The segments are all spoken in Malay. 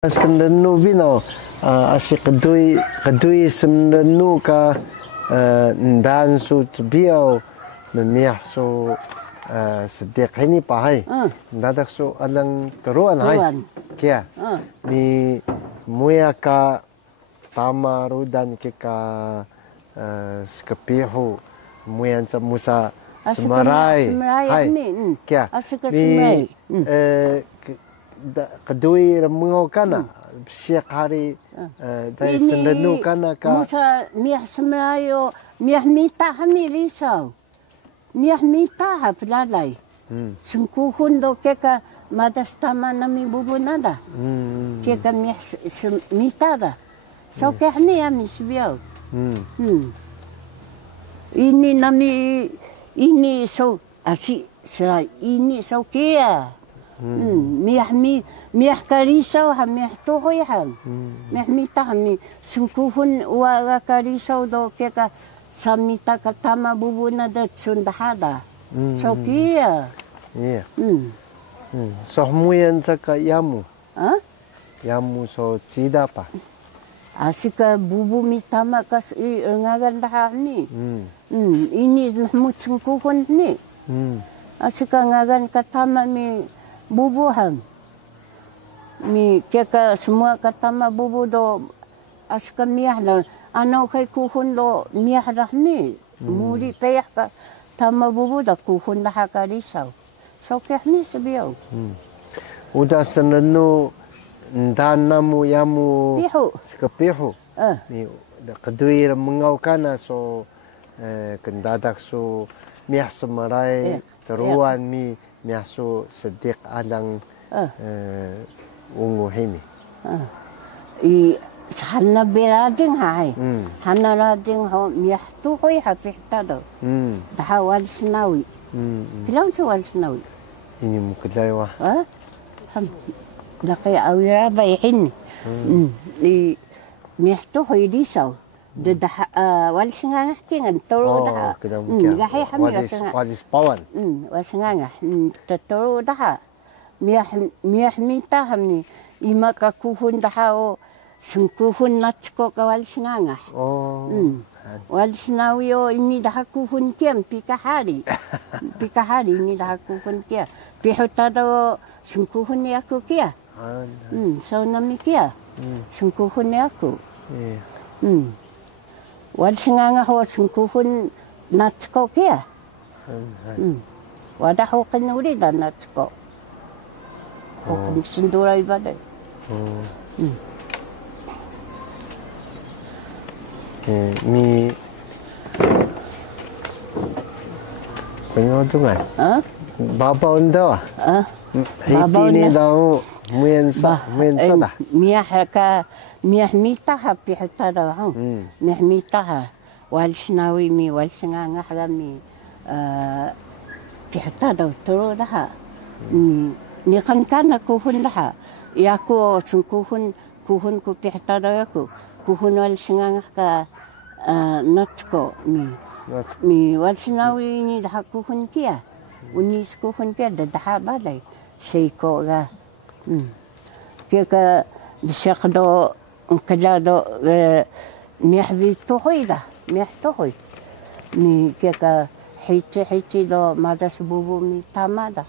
Senenu bino asyik kedui senenu ka ndan su biau memiah su sedek ini pahai dadak su alang teruan hai kia mi muya ka tama rudan ke ka skepihu muya musa semarai hai kia mi kedui remengo kana siak hari dari senenu kana ka musa miah semrayo miah mita hami risau miah mita ha pelalai sungkuhun do keka madas tama nami bubu nada keka miah mita da so kehni ami sibiau ini nami ini so asi serai ini so kia miah karisau ha miah tohoi han miah mita hami sungkuhun uaga karisau do keka samita katama bubuna da tsundahada so kia iya so muyan saka yamu yamu so cida pa asika bubu mitama kas ngagan dah ni ini mahmud sungkuhun ni asika ngagan katama mi bubuhan mi keka semua katama bubu do aska miah do anau kai kuhun do miah dah ni muri payah ka tama bubu da kuhun dah ka risau so keh ni sebiau udah senenu ndanamu yamu skepihu mi kedui mengau kana so kendadak su miah semarai teruan mi miasu sedik alang ungu ini. Sana berading hai, sana rading ho miah tu koi hati tado. Dah wal senawi. Bilang tu wal senawi. Ini mukilai wah. Dah kayak awira bayin. Di miah tu koi disau. Dah wal sengangah kingan toro dah. Gahai hamil walis pawan. Wal sengangah toro dah. Miah mita hamni ima ka kuhun dah o sungkuhun natsko ka wal sengangah. Wal senawio ini dah kuhun kiam pikahari. Pikahari ini dah kuhun kia. Pihota do sungkuhun ni aku kia. So nami kia. Sungkuhun ni aku. Wal sengangah ho sungkuhun natsko kia. Wadah ho kanuri dan natsko. Ho kan sindura ibadah. Mi pengen tu kan? Bapa unda? Hiti ni dah muensa dah. Miah mita ha pihta dah. Miah mita ha wal senawi mi wal sengangah kami pihta dah terus dah. Ni kan aku hun dah. Ya aku sungkuhun kuhun ku pihta dah aku. Kuhun wal sengangah ka natko mi wal senawi ni dah kuhun kia. Unis kuhun kia dah balai. Seiko ga. Kia ka bisa do kala do miah bi tohoi dah. Miah tohoi. Mi kia ka hiti do madas bubu mi tama dah.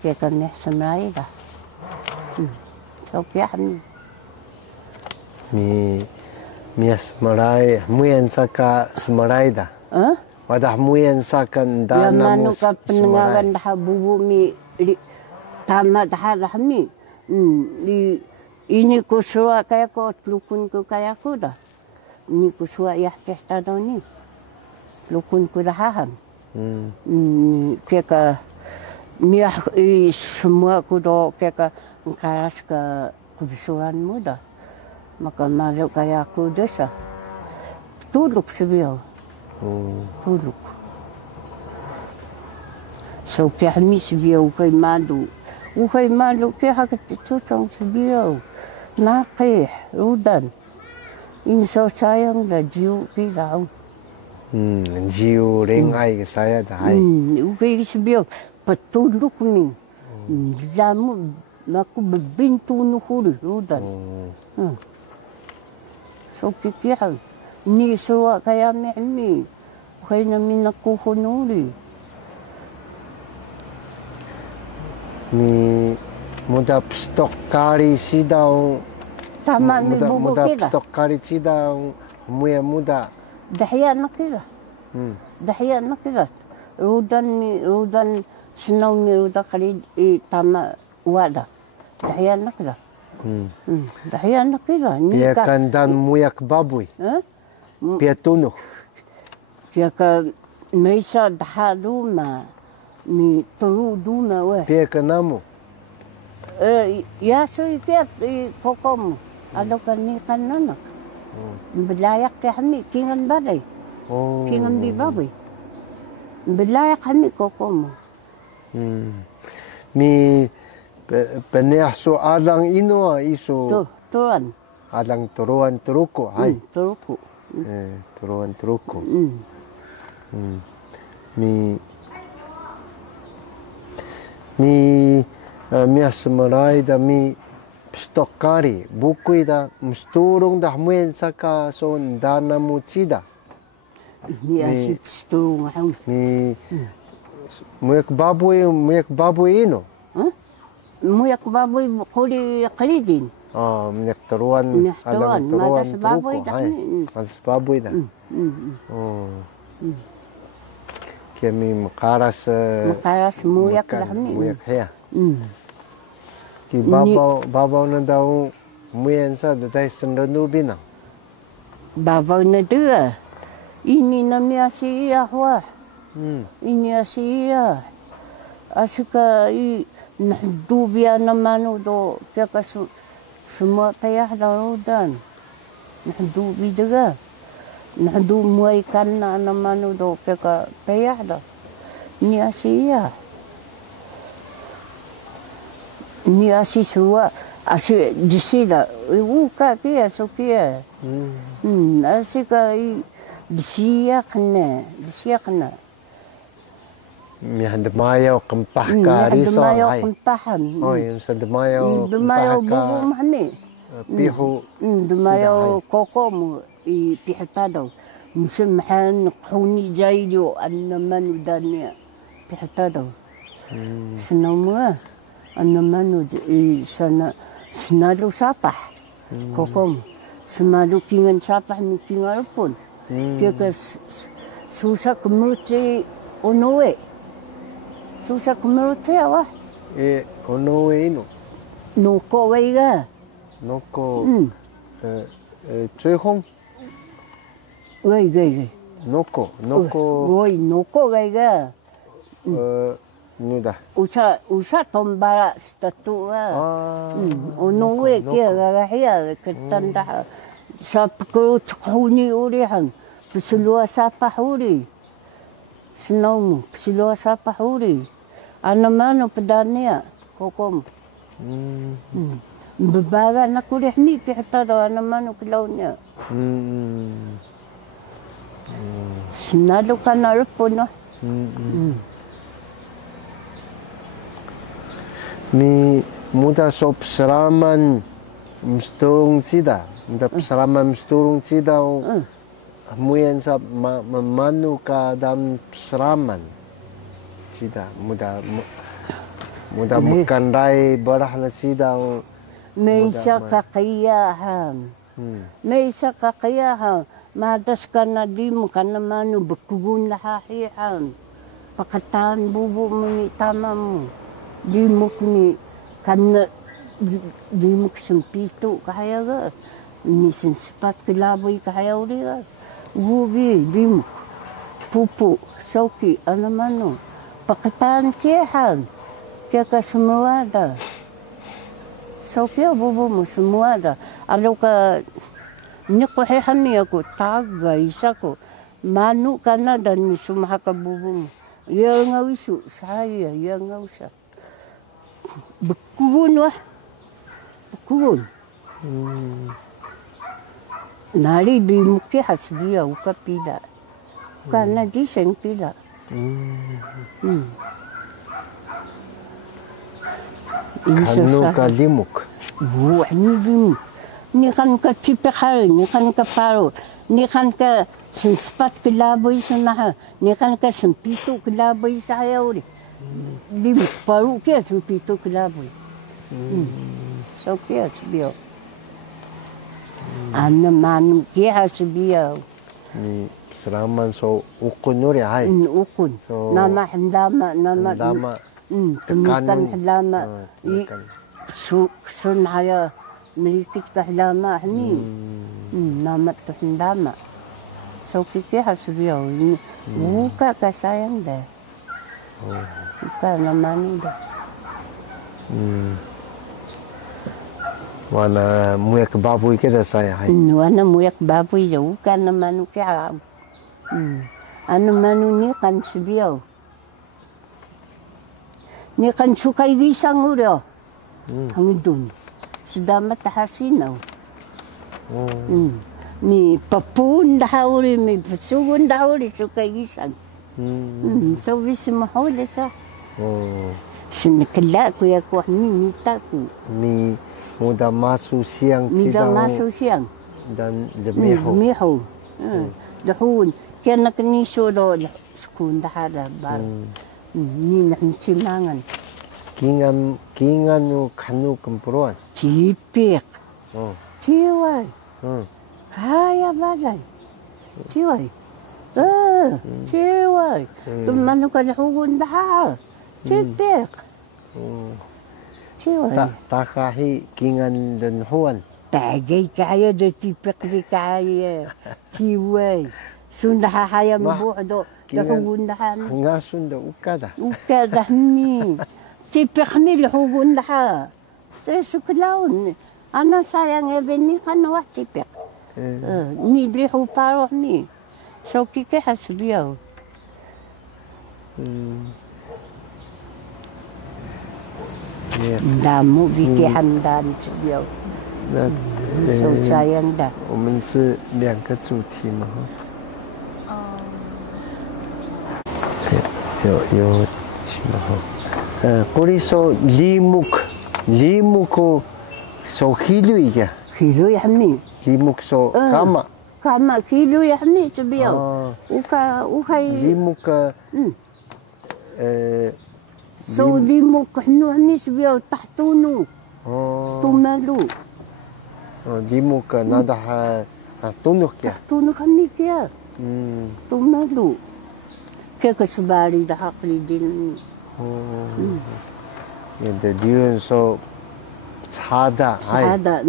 Kia ka miah semai dah. So kia hamni. Mi semarai muyan saka semarai dah. Wadah muyan saka ndana manu ka penengaran dah bubu mi tama dah ni. Ini kusua kaya ko lukun ku kaya ko dah. Ini kusua yah pesta dah ni. Lukun ku dah ham. Kaya ka miah semua ku do kaya ka karas ka kubisuran mo dah. Maka malu kaya aku desa. Tuduk sebiau. Tuduk. So kaya mi sebiau kay malu. Ukay malu kaya hakat tutang sebiau. Nakih, rudan. Inso sayang dah jiu kita. Jiu rengai saya dah. Ukay sebiau patuluk mi. Lamu maku bebintu nuhuri rudan. So pikihan ni soa kaya mi kaya namin nakuhunuri. Mi muda stok kari sidaw. Tama mi bubu muda kita. stok kari sidaw muda. Dahya na kita. Dahya na kita. Rudan sinaw mi ruda kari tama wada. Dahya na kita. Dahya na kita. Pia kandan muyak baboy. Pia tuno. Pia ka meisa dahaduma. Mi tolu duma we. Pia kanamu. Ya so ikat kokom. Ado kan ni kanana. Belayak kami kingan badai. Kingan bi baboy. Belayak kami kokom. Mi peneh so alang ino iso. Turuan. Alang turuan turuko. Hai. Turuko. Turuan turuko. Mi asmarai da mi stokari bukui da musturung da muen saka so dana mucida. Mi asip sturung hang. Mi muyak baboy ino. Muyak baboy kuri kalidin. Minyak turuan alang turuan matas baboy turuko. Hai. Matas baboy da. Kaya mi makaras muyak dahmi. Muyak hea. Ki babaw na daw muyan sa datay sanranu binang. Babaw na dua. Ini namanya siya wah. Ini siya. Asuka nahdubiya naman do kaya semua payah darudan. Nahdubi juga. Nahdu muay kana naman do kaya payah da. Ini siya. Ni asiswa disida uka kia so kia asika disia kana mi handmayo kempah ka riso ay kempahan yung sa demayo bubu mahni pihu demayo koko mo ipihitado musimhan quni jaydo annaman dania pihitado sinamua naman sana sinado sapah kokom semadu kingan sapah mi kingal pun kaya susah kemuti onowe susah kemuti awah onowe ino noko waiga noko Choi-hong waiga noko woi noko waiga nuda usa tombara statua onowe kia gagahia ketanda sa pukul tukuni urihan pesulua sapah uri sinaw pesulua sapah uri anamano pedania kokom bebaga nak urihni pihta do anamano kilaunya sinalo kana lepono mi muda sop seraman msturung sida muda seraman msturung sida muyan sa memanu ka dam seraman sida muda mekandai barah na sida meisa kakayahan meisa kakayahan madas kana dim kana manu bekubun lahahihan pakatan bubu muni tamamu dimuk ni karena dimuk sempitu kaya ga misin sepat kelaboy kaya uri ga gubi dimuk pupu soki anamano pakatan kihan kaya ka semua ada soki bubu mo semua ada alo ka nikohe hami ako taga isa ko manu kana dan misumha ka bubu mo yang ngawisu saya yang ngawsa bekubun wah bekubun nari di muki hasbiya uka pida karena di seng pida Kanu ka limuk. Buah ni ni kan ka tipekal, ni kan ka paro, ni kan ka sempat kelabai sana, ni kan ka sempitu kelabai saya uri. Di paru kia sempitu kelabai. So kia sebiau. Ana manu kia sebiau. Ni seraman so ukun uri hai. Ukun. So nama hendama nama. Temikan hendama. Sun haya merikit kahlama ni. Nama tu hendama. So kia sebiau. Buka ka sayang dah. Buka nama ni dah. Wana muyak baboy kita saya hai. Wana muyak baboy jauh kan manu kia. Anu manu ni kan sebiau. Ni kan sukai gisang udah. Hangdun. Sudah mata hasinaw. Mi papun dahuri mi pasugun dahuri sukai gisang. So wis mahole sa. Sinikala ko ya ko mi mita ko. Mi muda masuk siang tidak masuk siang dan lemiho dahun kena kini sudo sukun dahara bar ni nak cimangan kingan nu kanu kempuruan cipik ciwai kaya badan ciwai ciwai teman ka dahun dahar cipik Takahi kingan dan huan. Tagay kaya do tipik di kaya. Ciway. Sundah haya mabudo. Dahugundahan. Ngasun da ukada. Ukada mi. Tipik mi lahugundaha. Tayo suklaon. Ana sayang ebeni kanwa tipik. Ni lihu paro mi. So kike hasbiyaw. Damu bikin handan sebiau. So sayang dah. 我们是2个主题嘛，有什么哈？Kuri so limuk so hilu iga. Hilu ya mi. Limuk so kama. Kama hilu ya mi sebiau. Uka limuk So limuk hnu ni sebiau tahtunu. Tumalu. Limuk nada tunuk ya. Tunuk kami kia. Tumalu. Kaya kasubari dah akli din. Yang diun so sada. Sada.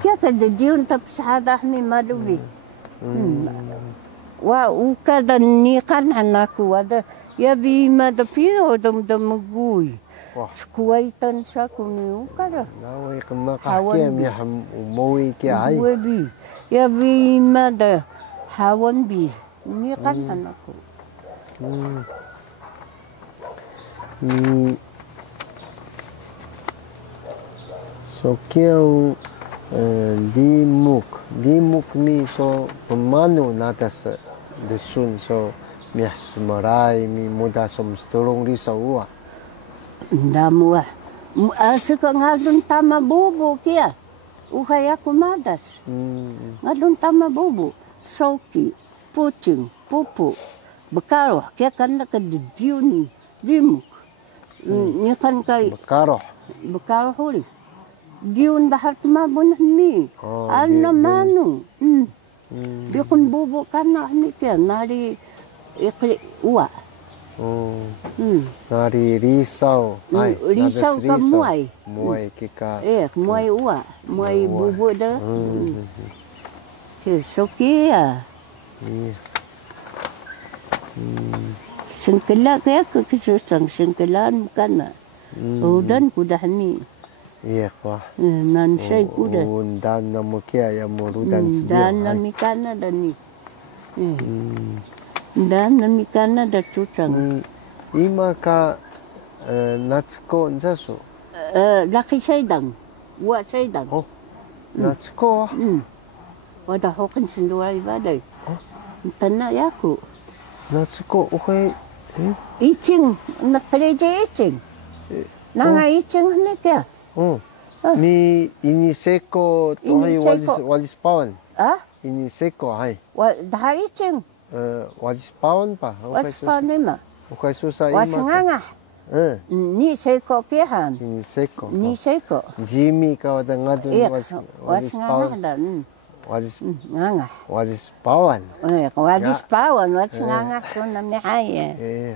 Kaya kada diun tap sada ni malubi. Wa uka dan nikan anakku ada. Ya bima da pino dam magui. Sekuaitan sa kunu kada. Nawai kena kaki mi ham umoi ki ai. Webi. Ya bima da hawan bi. Ni kan anakku. So kiau limuk mi so pemanu natas desun so Mias marai mi muda som storong risawa. Ndamua. Suka ngadun tama bubu kia. Ukaya kumadas. Ngadun tama bubu. Soki, pucing, pupu. Bekaroh kia kan ka didiun limuk. Ni kan kai bekaroh huri. Diun dahat mabun mi. Alna manu. Bikun bubu kana ni kia nari ikli uwa. Nari risau. Risau ka muai. Muai kika. Muai uwa. Muai bubu dah. Sokia. Sengkela kaya kesusang sengkelaan kana. Udan kudah ni. Iya kwa. Nan say kuda. Undan na mukia ya murudan sedia. Dan namikana dan ni. Dan namikana da tutang. Ima ka natsuko nzasu. Laki saydang. Wa saydang. Oh. Natsuko. Wada hokan senduai badai. Tanah yaku. Natsuko okay. Icing nak pereja icing. Nanga icing hene kia. Mi ini seko to hai walis pawan. Ah? Ini seko hai. Daha icing. Walis pawan pa. Was pa nema. Okay susah ima. Was nganga. Ni seko pihan. Ini seko. Ni seko. Jimmy ka wada ngadun was nganga dan. Walis pawan. Walis pawan was nganga so na mi hai.